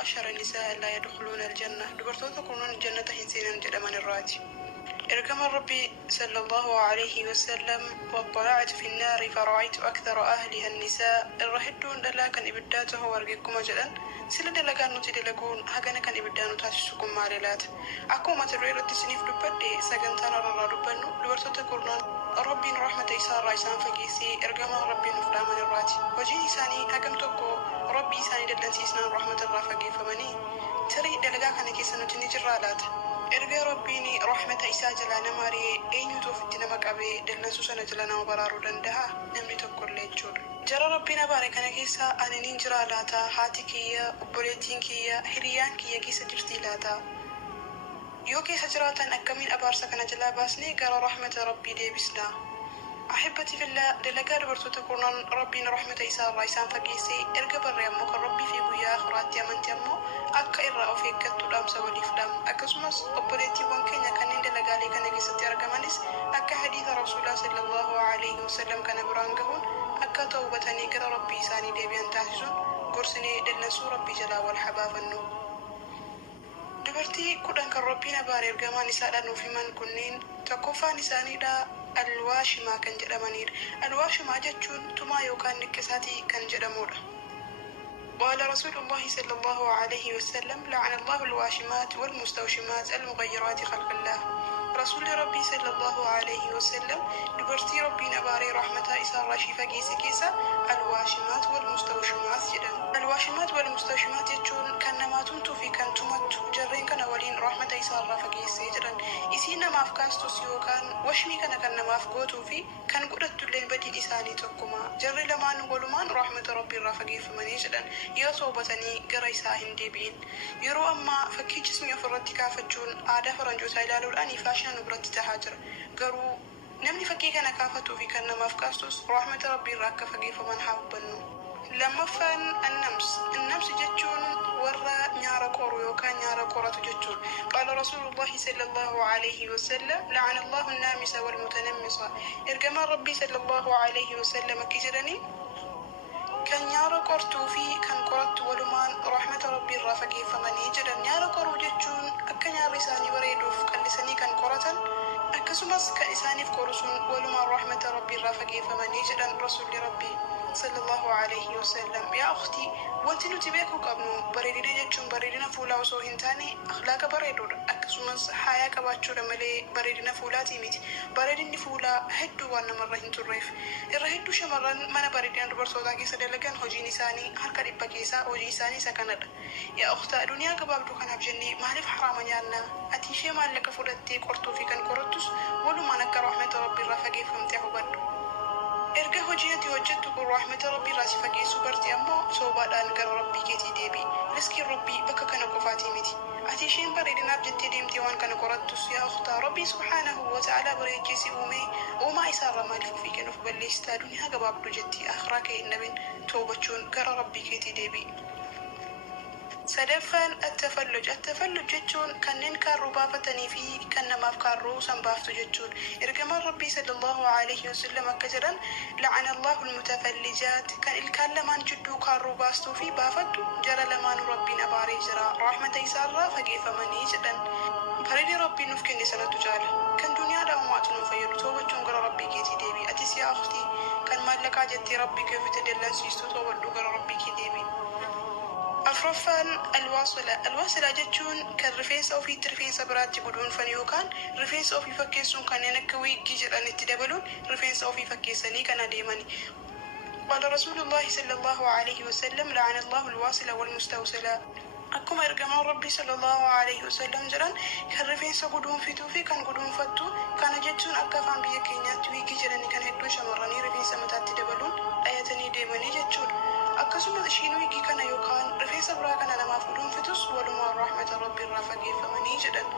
أشهر النساء لا يدخلون الجنة دبرتو تكونون الجنة هنسين جدا من الراتي إركم ربي صلى الله عليه وسلم واطلعت في النار فرأيت أكثر أهلها النساء الرهدون دلا كان إبداته ورقكم جدا سلا دلا كان نتي دلقون هكذا كان إبدانو تاسسكم ماللات أكو ما ترويرو تسنيف دبدي سجنتان رنا دبنو دبرتو تكونون ربي رحمة إيسان رايسان فقيسي إرقم ربي نفلا من الراتي وجي إساني هكم تكو ربي إساني دلن سيسنا رحمة الله فقيفمني تري دلقا كان كيسانو تنجرالات إرجع ربيني رحمة إيسا جلانا ماري أين يتوفتنا مكابي دلنا سوسنا جلانا وبرارو دندها نمني تقول ليجور جرى ربنا بارك أنا كيسا أنا نينجرا لاتا هاتي كيا وبوليتين كيا هريان كيا كيسا جرتي لاتا يوكي سجراتا أكمل أبارسا كان جلا باسني قال رحمة ربي دي بسنا أحبتي في الله دلقا دبرتو تكونن ربنا رحمة إيسا الرايسان فقيسي إرقى بريموك ربي في بويا أخرات يمن تيمو akka irraa of eeggattu dhaamsa waliif dhaamna akkasumas obboleettiiwwan keenya kanneen dalagaalee kana keessatti argamanis akka hadiisa rasuulaa sallallahu alaihi wasallam kana biraan gahuun akka tawbatanii gara rabbii isaanii deebi'an taasisuun gorsinee dallansuu rabbii jalaa wal habaafannu. Dubartii 10 kan rabbiin abaare ergamaan isaadhaan nuuf himan kunneen tokkoffaan isaaniidha alwaashimaa kan jedhamanidha. Alwaashimaa jechuun tumaa yookaan niqqisaatii kan jedhamudha. قال رسول الله صلى الله عليه وسلم لعن الله الواشمات والمستوشمات المغيرات خلق الله رسول ربي صلى الله عليه وسلم دبرتي ربي نباري رحمة إسا راشي فقيسي كيسا الواشمات والمستوشمات جدا الواشمات والمستوشمات يجون كانما تمتو في كان تمتو جرين كان ولين رحمة إسا رافقيسي جدا إسينا ما أفكاستو سيوكان وشمي كان ما أفقوتو في كان قدرت لين بدي إساني تقوما جري لما نقولمان رحمة ربي رافقي فمني جدا yoo toobatanii gara isaa hin deebi'in yeroo ammaa fakkii jismii ofirratti kaafachuun aadaa faranjootaa ilaaluudhaan faashinii nu biratti tahaa jira garuu namni fakkii kana kaafatuu fi kan namaaf kaastus rahmata rabbii irraa akka fageeffaman haa hubannu. Lammaffaan annamsi jechuun warra nyaara qoru yookaan nyaara qoratu jechuun qaala rasuulullaahi sallallahu alaihi wasallam la'ana allahu annaamisa walmutanammisa ergamaan rabbii sallallahu alaihi wasallam akka jedhanii kan nyaara qortuu fi kan qorattu walumaan rahmata rabbii irraa fageeffamanii jedhan nyaara qoruu jechuun akka nyaarri isaanii bareeduuf qallisanii kan qoratan akkasumas kan isaaniif qorusun walumaan rahmata rabbii irraa fageeffamanii jedhan rasuulli rabbii sallallahu alaihi wasallam yaa ukhtii wanti nuti beekuu qabnu bareedina jechuun bareedina fuulaa osoo hin taane akhlaaqa bareeduudha akkasumas hayaa qabaachuudha malee bareedina fuulaatii miti bareedinni fuulaa hedduu waan namarra hin turreef irra hedduu shamarran mana bareedina dubartootaa keessa dalagan hojiin isaanii harka 100 keessaa hojii isaanii isa kanadha yaa ukhtaa duniyaa gabaabduu kanaaf jennee maaliif haraama nyaanna ati ishee maallaqa fudhattee qortuu fi kan qorattus walumaan akka rahmata rabbii irraa fageeffamtee hubadhu. erga hojii ati hojjettu kun rahmata rabbii irraa si fageessuu bartee ammoo soobaadhaan gara rabbii keetii deebi'i riskiin rabbii bakka kana qofaatii miti ati isheen bareedinaaf jettee deemtee waan kana qorattus yaa ukhtaa rabbii subhaanahu wa ta'aalaa bareecheessi uumaa isaarraa maaliif ofii kennuuf balleessitaa duniyaa gabaabduu jetti akhiraa kee hin dhabin toobachuun gara rabbii keetii deebi'i. sadaffaan attafalluj jechuun kanneen kaarruu baafatanii fi kan namaaf kaarruu san baaftu jechuun ergamaan rabbii sallallahu alaihi wasallam akka jedhan la'ana allahu almutafallijaat kan ilkaan lamaan jidduu kaarruu baastuu fi baafattu jara lamaan rabbiin abaaree jira rahmata isaarraa fageeffamanii jedhan bareedina rabbiin nuuf kenne sanatu jaala kan duniyaadhaan waatu nuuf fayyadu toobachuun gara rabbii keetii deebi'i atis yaa ukhtii kan maallaqaa jettee rabbii kee ofitti dallansiistu toobadhu gara rabbii kee deebi'i. afraffaan alwaasila jechuun kan rifeensa ofiitti rifeensa biraatti guduunfan yookaan rifeensa ofii fakkeessuun kanneen akka wiiggii jedhanitti dabaluun rifeensa ofii fakkeessanii kan adeemani. qaala rasuulullaahi sallallahu alaihi wasallam la'ana allahu alwaasila walmustawsila akkuma ergamaan rabbii sallallahu alaihi wasallam jedhan kan rifeensa guduunfituu fi kan guduunfattu kana jechuun akka afaan biyya keenyaatti wiiggii jedhanii kan hedduu shamarranii rifeensa mataatti dabaluun dhayatanii deemanii jechuudha. akkasumas ishiin wiiggii kana yookaan rifeensa biraa kana namaaf guduunfitus walumaan rahmata rabbii irraa fageeffamanii jedhan.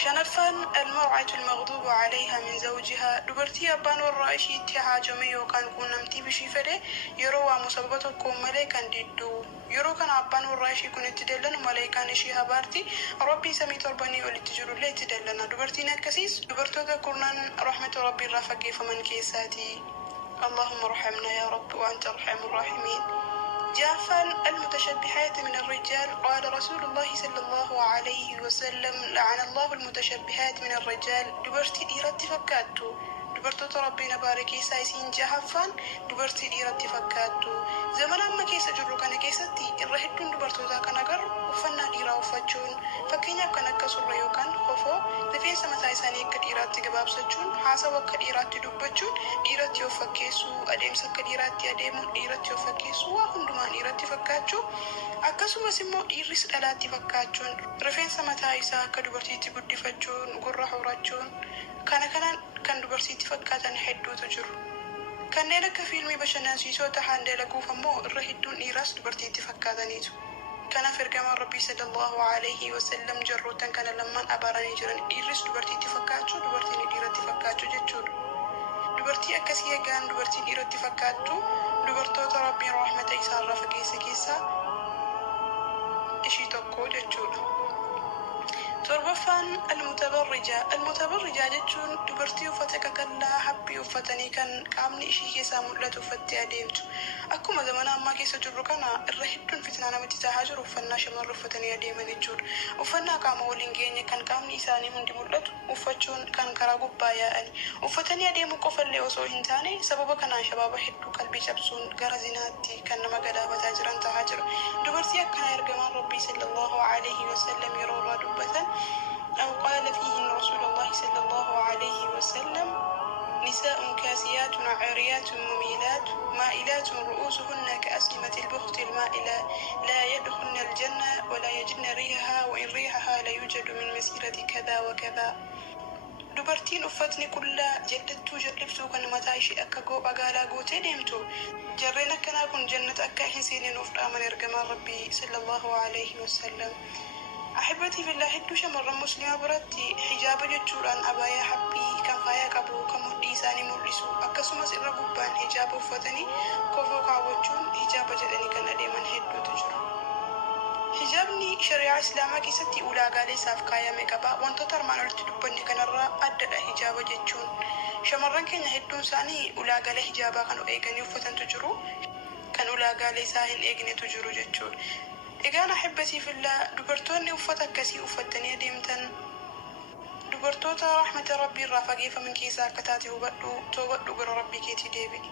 shanaffaan almar'atu almaghduubu alayha min zawjiha dubartii abbaan warraa ishiitti haajame yookaan quunnamtii bishii fedhe yeroo waamu sababa tokkoon malee kan diddu yeroo kana abbaan warraa ishii kun itti dallanu malaayikaan ishii habaarti rabbii samii torbanii olitti jirullee itti dallana dubartiin akkasiis dubartoota kurnan rahmata rabbii irraa fageeffaman keessaati. اللهم ارحمنا يا رب وأنت أرحم الراحمين. جافا المتشبهات من الرجال. قال رسول الله صلى الله عليه وسلم: لعن الله المتشبهات من الرجال. دبرتي ديرتي فكاتو dubartoota rabbiin baaree saayisiin jahaffaan dubartii dhiiratti fakkaattu. Zaman amma keessa jirru kana keessatti irra hedduun dubartootaa kan agarru uffannaa dhiiraa uffachuun, fakkeenyaaf kan akka surree yookaan kofoo, rifeensa mataa isaanii akka dhiiraatti gabaabsachuun, haasawa akka dhiiraatti dubbachuun, dhiiratti of fakkeessuu, adeemsa akka dhiiraatti adeemuun, dhiiratti of fakkeessuu, waa hundumaan dhiiratti fakkaachuu, akkasumas immoo dhiirris dhalaatti fakkaachuun, rifeensa mataa isaa akka dubartiitti guddifachuun, gurra horachuun, kana kanaan kan dubartiitti fakkaatan hedduutu jiru. Kanneen akka fiilmii bashannansiisoo ta'an dalaguuf ammoo irra hedduun dhiiraas dubartiitti fakkaataniitu. Kanaaf ergamaan Rabbii sallallahu alaihi wasallam jarrootan kana lamaan abaaranii jiran dhiirris dubartiitti fakkaachuu, dubartiin dhiiratti fakkaachuu jechuudha. Dubartii akkasii egaan dubartii dhiiratti fakkaattu dubartoota Rabbiin rahmata isaarraa fageesse keessaa ishii tokko jechuudha. torbaffaan almutabarrijaa jechuun dubartii uffata qaqallaa haphii uffatanii kan qaamni ishii keessaa mul'atu uffattee adeemtu. Akkuma zamana ammaa keessa jirru kana irra hedduun fitnaa namatti tahaa jiru uffannaa shamarra uffatanii adeeman jechuudha. Uffannaa qaama waliin geenye kan qaamni isaanii hundi mul'atu uffachuun kan karaa gubbaa yaa'ani. Uffatanii adeemuu qofallee osoo hin taane sababa kanaan shabaaba hedduu qalbii cabsuun gara zinaatti kan nama gadaafataa jiran tahaa jira. Dubartii akkana ergamaan Rabbii sallallahu alaihi wasallam yeroo irraa dubbatan أو قال فيهن رسول الله صلى الله عليه وسلم: نساء كاسيات عاريات مميلات مائلات رؤوسهن كأسنمة البخت المائلة لا يدخلن الجنة ولا يجدن ريحها وإن ريحها لا يوجد من مسيرة كذا وكذا. dubartiin uffatni qullaa jedhattuu jal'iftuu kan mataa ishee akka gophaa gaalaa gootee deemtu. Jarreen akkanaa kun jannata akka hin seeniin of dhaaman ergamaan Rabbii sallallahu alaihi wasallam. أحبتي في الله هدو شمر مسلمة براتي حجاب جتشوران أبايا حبي كان فايا قبو كمهدي ساني موليسو أكسو مسئر قبان حجاب وفتني كوفو قاوتشون حجاب جدني كان أديمان هدو تجرو. حجابني شريعة إسلاما كيستي أولا قالي ساف كايا ميقبا وانتو ترمان التدبني كان الرا أدد حجاب جتشون. شمران كينا هدو ساني أولا قالي حجابا كانوا إيغاني وفتن تجرو كان أولا قالي ساهن إيغاني تجرو جتشون. إيغان أحبتي في الله dubartoonni uffata akkasii uffatanii adeemtan dubartoota rahmata Rabbii irraa fageeffaman keessaa akka taate hubadhu gara Rabbii keetii deebi'i.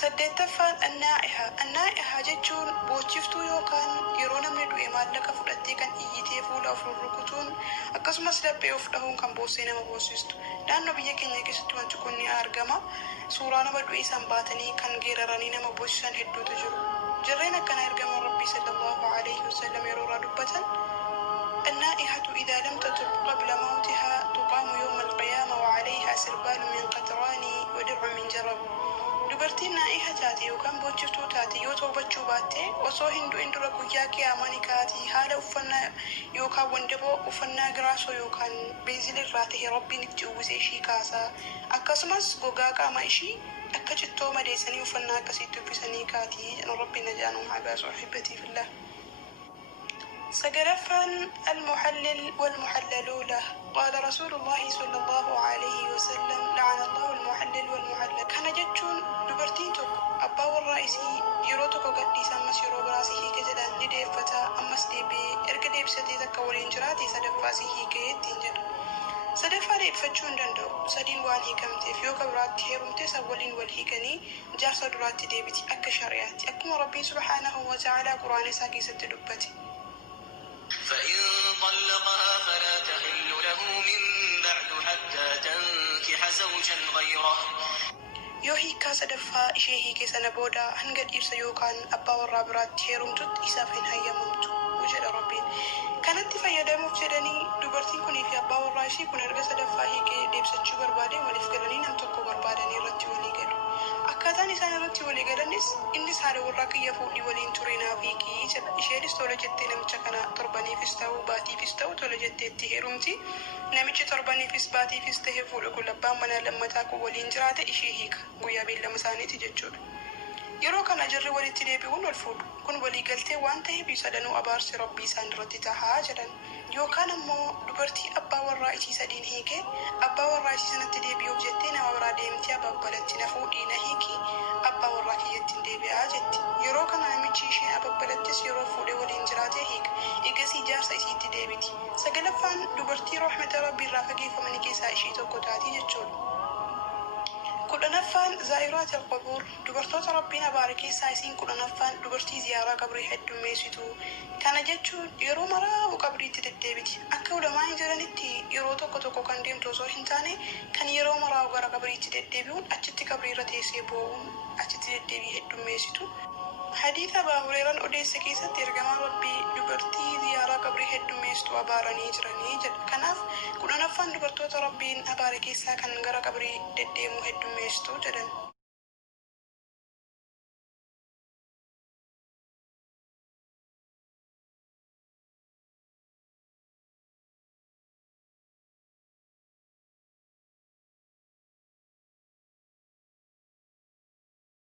Saddeettaffaan annaa'ihaa jechuun boochiftuu yookaan yeroo namni du'e maallaqa fudhattee kan iyyitee fuula of rukutuun akkasumas laphee of dhahuun kan boossee nama boosistu. Naannoo biyya keenya keessatti wanti kun ni argama. Suuraa nama du'e isaan baatanii kan geeraranii nama boosisan hedduutu jiru. جرينا كان يرجم ربي صلى الله عليه وسلم يرورا دبة: النائحة إذا لم تتب قبل موتها تقام يوم القيامة وعليها سربال من قطران ودرع من جرب. دبرتي النائحة تاتي وكان بوجفتو تاتي يوتو بچو باتي وصوهن دو اندرا قياكي آماني كاتي حالا افنا يوكا وندبو افنا قراسو يوكان بيزل الراته ربي نكتوزي شي كاسا أكاسمس قوغاكا ما إشي akka cittoo madeessanii uffannaa akkasiitti uffisanii kaatii jedhan Rabbiin najaanuu haa baasu ahibbatii fillah. sagalaffaan المحلل والمحلل له. قال رسول الله صلى الله عليه وسلم: لعن الله المحلل والمحلل. كان جتشون دبرتين توك أبا والرئيسي يروتوكو قديس أمس يرو براسيه كجدان لديفتا أمس ديبي إرقديب ستي تكورين جراتي سدفاسيه كيتين sadaffaa deebfachuun danda'u. Sadiin waan hiikamteef yoo kabiraatti heerumte isa waliin wal hiikanii jaarsa duraatti deebiti akka shari'aatti akkuma Rabbiin subhaanahu wa ta'aalaa quraana isaa keessatti dubbate. فإن طلقها فلا تحل له من بعد حتى تنكح زوجا غيره. yoo hiikaa sadaffaa ishee hiike sana booda hanga dhiirsa yookaan abbaa warraa biraatti heerumtutti isaaf hin hayyamamtu jedha Rabbiin. kanatti fayyadamuuf jedhanii dubartiin kunii fi abbaa warraa ishee kun erga sadaffaa hiikee deebsachuu barbaade waliif galanii nam tokko barbaadanii irratti walii galu. akkaataan isaan irratti walii galanis innis haadha warraa kiyya fuudhii waliin ture naaf hiikii jedha. isheenis tola jettee namicha kana torbaniifis ta'uu baatiifis ta'uu tola jetteetti heerumti. namichi torbaniifis baatiifis ta'ee fuudhu kun abbaan manaa lammataa kun waliin jiraate ishee hiika guyyaa beellama isaaniiti jechuudha. yeroo kana jarri walitti deebi'uun wal fuudhu. kun walii galtee waan ta'eef sadanuu abaarsi Rabbii isaan irratti tahaa jedhan. yookaan ammoo dubartii abbaa warraa isii sadiin hiike abbaa warraa isii sanatti deebi'uuf jettee nama biraa deemtee abbaa abbalatti na fuudhii na hiiki abbaa warraa kiyyatti hin deebi'aa jetti. Yeroo kana namichi ishee abballattis yeroo fuudhee waliin jiraatee hiika. Eegasii jaarsa isiitti deebiti. Sagalaffaan dubartii rahmata rabbii irraa fageeffamanii keessaa ishii tokko taati jechuudha. Kudhanaffaan zaa'iraat al-qubuur dubartoota rabbiin abaare keessaa isiin kudhanaffaan dubartii ziyaaraa qabrii heddummeessitu. Kana jechuun yeroo maraa qabriitti deddeebiti. Akka ulamaan jedhanitti yeroo tokko kan deemtu osoo hin taane kan yeroo maraa gara qabriitti deddeebi'uun achitti qabrii irra teessee boo'uun achitti deddeebii heddummeessitu. Hadiisa Abaa Hureeraan odeesse keessatti ergamaan rabbii dubartii ziyaaraa qabrii heddummeessitu abaaranii jiranii jedha. Kanaaf kudhanaffaan dubartoota rabbiin abaare keessaa kan gara qabrii deddeemuu heddummeessitu jedhan.